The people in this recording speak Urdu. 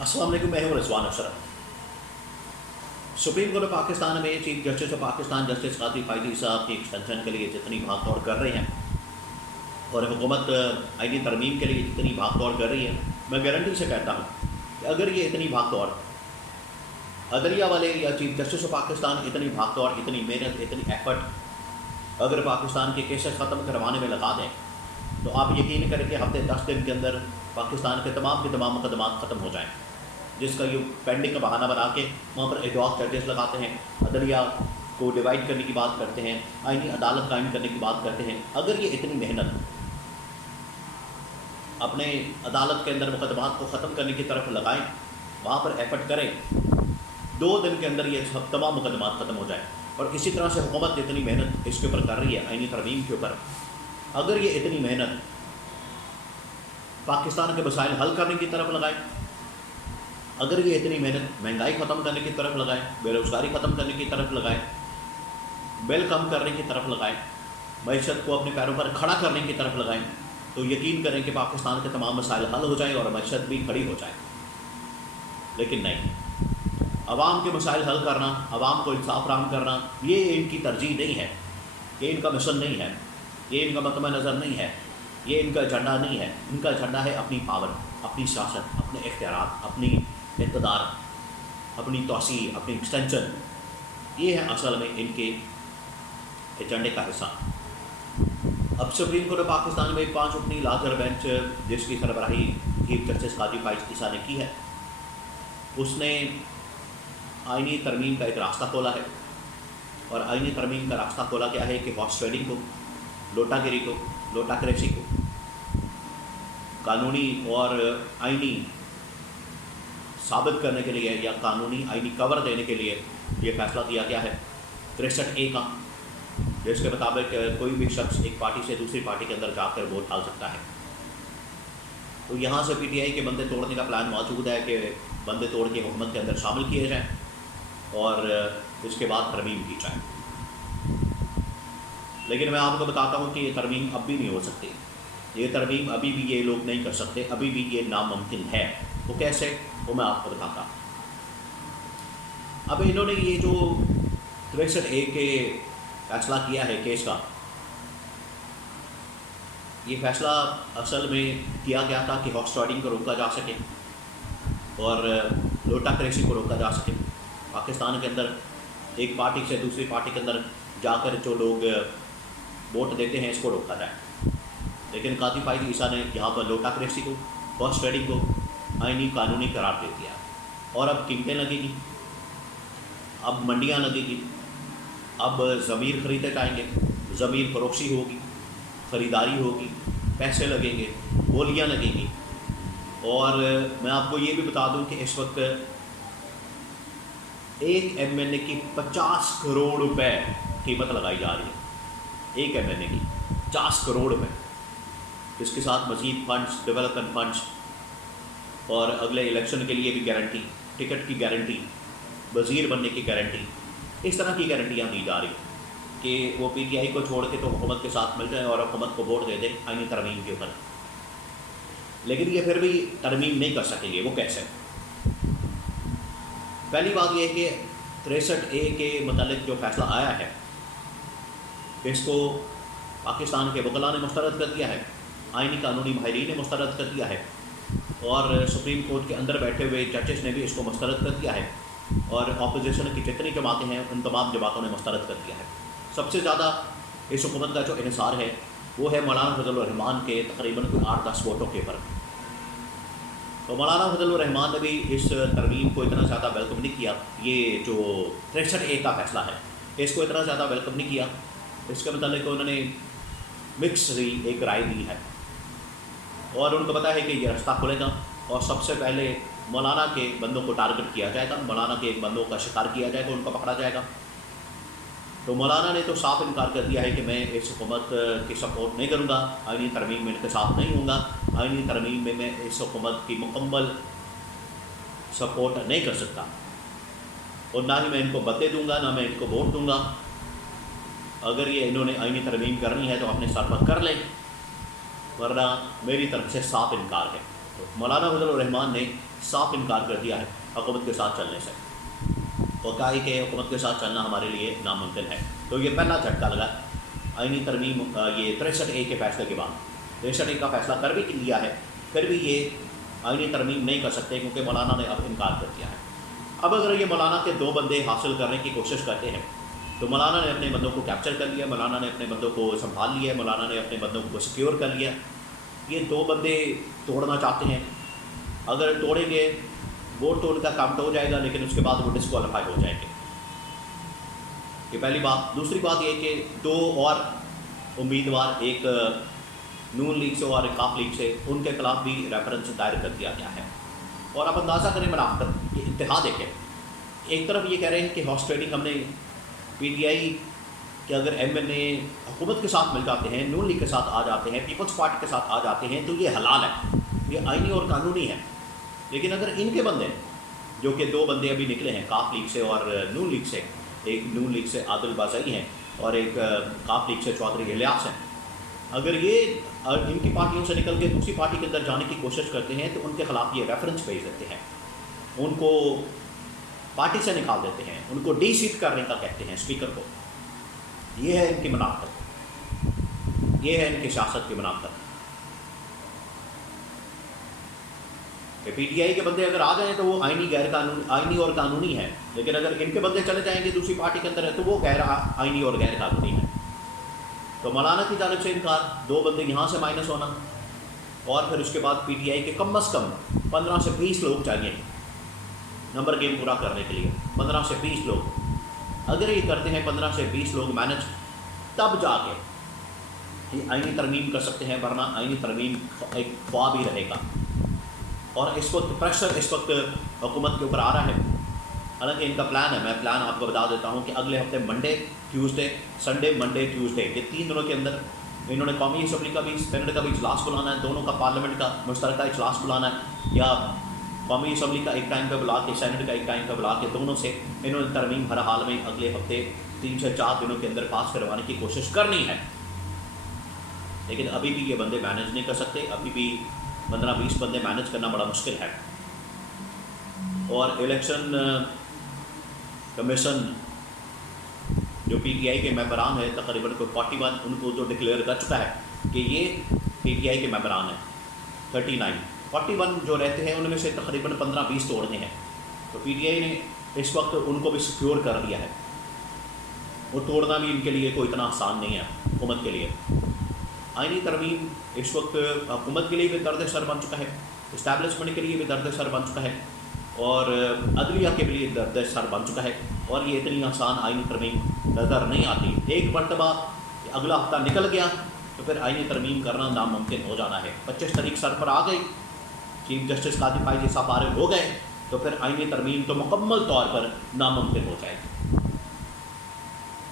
السلام علیکم، میں ہوں رضوان اشرف۔ سپریم کورٹ آف پاکستان میں chief justice of Pakistan justice قاضی فائزی صاحب کی ایکسٹینشن کے لیے جتنی بھاگ دوڑ کر رہے ہیں اور حکومت آئینی ترمیم کے لیے جتنی بھاگ دوڑ کر رہی ہے، میں گارنٹی سے کہتا ہوں کہ اگر یہ اتنی بھاگ دوڑ عدلیہ والے یا چیف جسٹس آف پاکستان اتنی بھاگ دوڑ، اتنی محنت، اتنی ایفرٹ اگر پاکستان کے کیسز ختم کروانے میں لگا دیں تو آپ یقین کریں کہ ہفتے 10 دن کے اندر پاکستان کے تمام مقدمات ختم ہو جائیں، جس کا یہ پینڈنگ کا بہانہ بنا کے وہاں پر ایڈ ہاک ججز لگاتے ہیں، عدلیہ کو ڈیوائڈ کرنے کی بات کرتے ہیں، آئینی عدالت قائم کرنے کی بات کرتے ہیں۔ اگر یہ اتنی محنت اپنے عدالت کے اندر مقدمات کو ختم کرنے کی طرف لگائیں، وہاں پر ایفرٹ کریں، 2 دن کے اندر یہ سب تمام مقدمات ختم ہو جائیں۔ اور اسی طرح سے حکومت جتنی محنت اس کے اوپر کر رہی ہے آئینی ترمیم کے اوپر، اگر یہ اتنی محنت پاکستان کے مسائل حل کرنے کی طرف لگائیں، اگر یہ اتنی محنت مہنگائی ختم کرنے کی طرف لگائیں، بے روزگاری ختم کرنے کی طرف لگائیں، بل کم کرنے کی طرف لگائیں، معیشت کو اپنے پیروں پر کھڑا کرنے کی طرف لگائیں، تو یقین کریں کہ پاکستان کے تمام مسائل حل ہو جائیں اور معیشت بھی کھڑی ہو جائے۔ لیکن نہیں، عوام کے مسائل حل کرنا، عوام کو انصاف فراہم کرنا، یہ ان کی ترجیح نہیں ہے، یہ ان کا مشن نہیں ہے، یہ ان کا مطمع نظر نہیں ہے، یہ ان کا ایجنڈا نہیں ہے۔ ان کا ایجنڈا ہے اپنی پاور، اپنی سیاست، اپنے اختیارات، اپنی اقتدار، اپنی توسیع، اپنی ایکسٹینشن۔ یہ ہے اصل میں ان کے ایجنڈے کا حصہ۔ اب سپریم کورٹ آف پاکستان میں 5 رکنی لارجر بینچ جس کی سربراہی چیف جسٹس قاضی فائزی صاحب نے کی ہے، اس نے آئینی ترمیم کا ایک راستہ کھولا ہے۔ اور آئینی ترمیم کا راستہ کھولا کیا ہے کہ ہارس ٹریڈنگ کو، لوٹا گیری کو، لوٹا کریسی کو قانونی اور آئینی ثابت کرنے کے لیے یا قانونی آئینی کور دینے کے لیے یہ فیصلہ کیا گیا ہے 63A کا، جس کے مطابق کوئی بھی شخص ایک پارٹی سے دوسری پارٹی کے اندر جا کر ووٹ ڈال سکتا ہے۔ تو یہاں سے PTI کے بندے توڑنے کا پلان موجود ہے کہ بندے توڑ کے حکومت کے اندر شامل کیے جائیں اور اس کے بعد ترمیم کی جائے۔ لیکن میں آپ کو بتاتا ہوں کہ یہ ترمیم اب بھی نہیں ہو سکتی، یہ ترمیم ابھی بھی یہ لوگ نہیں کر سکتے، ابھی بھی یہ ناممکن ہے۔ وہ کیسے، وہ میں آپ کو بتاتا ہوں۔ اب انہوں نے یہ جو 63A کے فیصلہ کیا ہے کیس کا، یہ فیصلہ اصل میں کیا گیا تھا کہ ہارس ٹریڈنگ کو روکا جا سکے اور لوٹا کریسی کو روکا جا سکے۔ پاکستان کے اندر ایک پارٹی سے دوسری پارٹی کے اندر جا کر جو لوگ ووٹ دیتے ہیں، اس کو روکا جائے۔ لیکن قاضی فائزی صاحب نے یہاں پر لوٹا کریسی کو، ہارس ٹریڈنگ کو آئینی قانونی قرار دے دیا۔ اور اب قیمتیں لگے گی، اب منڈیاں لگے گی، اب ضمیر خریدے جائیں گے، ضمیر فروختی ہوگی، خریداری ہوگی، پیسے لگیں گے، بولیاں لگیں گی۔ اور میں آپ کو یہ بھی بتا دوں کہ اس وقت ایک MLA کی 50 کروڑ روپے قیمت لگائی جا رہی ہے، ایک MLA کی 50 کروڑ روپے، اس کے ساتھ مزید فنڈز، ڈیولپمنٹ فنڈز اور اگلے الیکشن کے لیے بھی گارنٹی، ٹکٹ کی گارنٹی، وزیر بننے کی گارنٹی، اس طرح کی گارنٹیاں دی جا رہی ہیں کہ وہ PTI کو چھوڑ کے تو حکومت کے ساتھ مل جائیں اور حکومت کو ووٹ دے دیں آئینی ترمیم کے اوپر۔ لیکن یہ پھر بھی ترمیم نہیں کر سکیں گے۔ وہ کیسے؟ پہلی بات یہ ہے کہ 63A کے متعلق جو فیصلہ آیا ہے، اس کو پاکستان کے وکلاء نے مسترد کر دیا ہے، آئینی قانونی ماہرین نے مسترد کر دیا ہے، اور سپریم کورٹ کے اندر بیٹھے ہوئے ججز نے بھی اس کو مسترد کر دیا ہے، اور اپوزیشن کی جتنی جماعتیں ہیں ان تمام جماعتوں نے مسترد کر دیا ہے۔ سب سے زیادہ اس حکومت کا جو انحصار ہے وہ ہے مولانا فضل الرحمان کے تقریباً 8-10 ووٹوں کے اوپر۔ تو مولانا فضل الرحمان نے بھی اس ترمیم کو اتنا زیادہ ویلکم نہیں کیا، یہ جو 63A کا فیصلہ ہے اس کو اتنا زیادہ ویلکم نہیں کیا۔ اس کے متعلق انہوں نے مکس ایک رائے دی ہے، اور ان کو پتہ ہے کہ یہ راستہ کھلے گا اور سب سے پہلے مولانا کے بندوں کو ٹارگٹ کیا جائے گا، مولانا کے بندوں کا شکار کیا جائے گا، ان کو پکڑا جائے گا۔ تو مولانا نے تو صاف انکار کر دیا ہے کہ میں اس حکومت کی سپورٹ نہیں کروں گا، آئینی ترمیم میں ان کے ساتھ نہیں ہوں گا، آئینی ترمیم میں میں اس حکومت کی مکمل سپورٹ نہیں کر سکتا، اور نہ ہی میں ان کو بدلے دوں گا، نہ میں ان کو ووٹ دوں گا۔ اگر یہ انہوں نے آئینی ترمیم کرنی ہے تو اپنے سر پر کر لیں، ورنہ میری طرف سے صاف انکار ہے۔ تو مولانا فضل الرحمان نے صاف انکار کر دیا ہے حکومت کے ساتھ چلنے سے، اور کہا ہے کہ حکومت کے ساتھ چلنا ہمارے لیے ناممکن ہے۔ تو یہ پہلا جھٹکا لگا آئینی ترمیم یہ 63A کے فیصلے کے بعد 63A کا فیصلہ کر بھی لیا ہے، پھر بھی یہ آئینی ترمیم نہیں کر سکتے کیونکہ مولانا نے اب انکار کر دیا ہے۔ اب اگر یہ مولانا کے 2 بندے حاصل کرنے کی کوشش کرتے ہیں تو مولانا نے اپنے بندوں کو کیپچر کر لیا، مولانا نے اپنے بندوں کو سنبھال لیا، مولانا نے اپنے بندوں کو سیکیور کر لیا۔ یہ 2 بندے توڑنا چاہتے ہیں، اگر توڑیں گے ووٹ تو ان کا کاؤنٹ ہو جائے گا، لیکن اس کے بعد وہ ڈسکوالیفائی ہو جائیں گے۔ یہ پہلی بات۔ دوسری بات یہ کہ 2 اور امیدوار، ایک نون لیگ سے اور ایک کاف لیگ سے، ان کے خلاف بھی ریفرنس دائر کر دیا گیا ہے۔ اور آپ اندازہ کریں منافقت کی انتہا دیکھیں، ایک طرف یہ کہہ رہے ہیں کہ ہارس ٹریڈنگ ہم نے پی ٹی آئی کہ اگر ایم این اے حکومت کے ساتھ مل جاتے ہیں، نون لیگ کے ساتھ آ جاتے ہیں، پیپلز پارٹی کے ساتھ آ جاتے ہیں تو یہ حلال ہے، یہ آئینی اور قانونی ہے۔ لیکن اگر ان کے بندے جو کہ 2 بندے ابھی نکلے ہیں کاف لیگ سے اور نون لیگ سے، ایک نون لیگ سے عادل بازئی ہیں اور ایک کاف لیگ سے چودھری الیاس ہیں، اگر یہ ان کی پارٹیوں سے نکل کے دوسری پارٹی کے اندر جانے کی کوشش کرتے ہیں تو ان کے خلاف یہ ریفرنس بھیج دیتے ہیں، ان کو پارٹی سے نکال دیتے ہیں، ان کو ڈی سیٹ کرنے کا کہتے ہیں اسپیکر کو۔ یہ ہے ان کی منافقت، یہ ہے ان کی سیاست کی منافقت کہ پی ٹی آئی کے بندے اگر آ جائیں تو وہ آئینی اور قانونی ہے، لیکن اگر ان کے بندے چلے جائیں گے دوسری پارٹی کے اندر ہے تو وہ غیر آئینی اور غیر قانونی ہے۔ تو مولانا کی جانب سے انکار، 2 بندے یہاں سے مائنس ہونا، اور پھر اس کے بعد پی ٹی آئی کے کم از کم 15 سے 20 لوگ چاہیے نمبر گیم پورا کرنے کے لیے، 15 سے 20 لوگ اگر یہ کرتے ہیں، 15 سے 20 لوگ مینج، تب جا کے یہ آئینی ترمیم کر سکتے ہیں، ورنہ آئینی ترمیم ایک خواب ہی رہے گا۔ اور اس وقت پریشر اس وقت حکومت کے اوپر آ رہا ہے، حالانکہ ان کا پلان ہے، میں پلان آپ کو بتا دیتا ہوں کہ اگلے ہفتے Monday Tuesday Sunday, Monday Tuesday, یہ 3 دنوں کے اندر انہوں نے قومی اسمبلی کا بھی سینٹ کا بھی اجلاس بلانا ہے، دونوں کا پارلیمنٹ کا مشترکہ اجلاس بلانا ہے، یا قومی اسمبلی کا ایک ٹائم پہ بلا کے سینٹ کا ایک ٹائم پہ بلا کے دونوں سے انہوں نے ترمیم ہر حال میں اگلے ہفتے 3 سے 4 دنوں کے اندر پاس کروانے کی کوشش کرنی ہے۔ لیکن ابھی بھی یہ بندے مینج نہیں کر سکتے، ابھی بھی 15-20 بندے مینج کرنا بڑا مشکل ہے۔ اور الیکشن کمیشن جو پی ٹی آئی کے ممبران ہیں تقریباً کوئی 41 ان کو جو ڈکلیئر کر چکا ہے کہ یہ پی ٹی آئی کے ممبران ہیں، 41 جو رہتے ہیں ان میں سے تقریباً 15-20 توڑنے ہیں۔ تو پی ٹی آئی نے اس وقت ان کو بھی سیکیور کر دیا ہے، وہ توڑنا بھی ان کے لیے کوئی اتنا آسان نہیں ہے حکومت کے لیے۔ آئینی ترمیم اس وقت حکومت کے لیے بھی درد سر بن چکا ہے، اسٹیبلشمنٹ کے لیے بھی درد سر بن چکا ہے، اور عدلیہ کے لیے درد سر بن چکا ہے، اور یہ اتنی آسان آئینی ترمیم نظر نہیں آتی۔ ایک مرتبہ اگلا ہفتہ نکل گیا تو پھر آئینی ترمیم کرنا ناممکن ہو جانا ہے۔ 25 تاریخ سر پر آ گئی، چیف جسٹس قاضی فائز صاحب فارغ ہو گئے تو پھر آئینی ترمیم تو مکمل طور پر ناممکن ہو جائے گی۔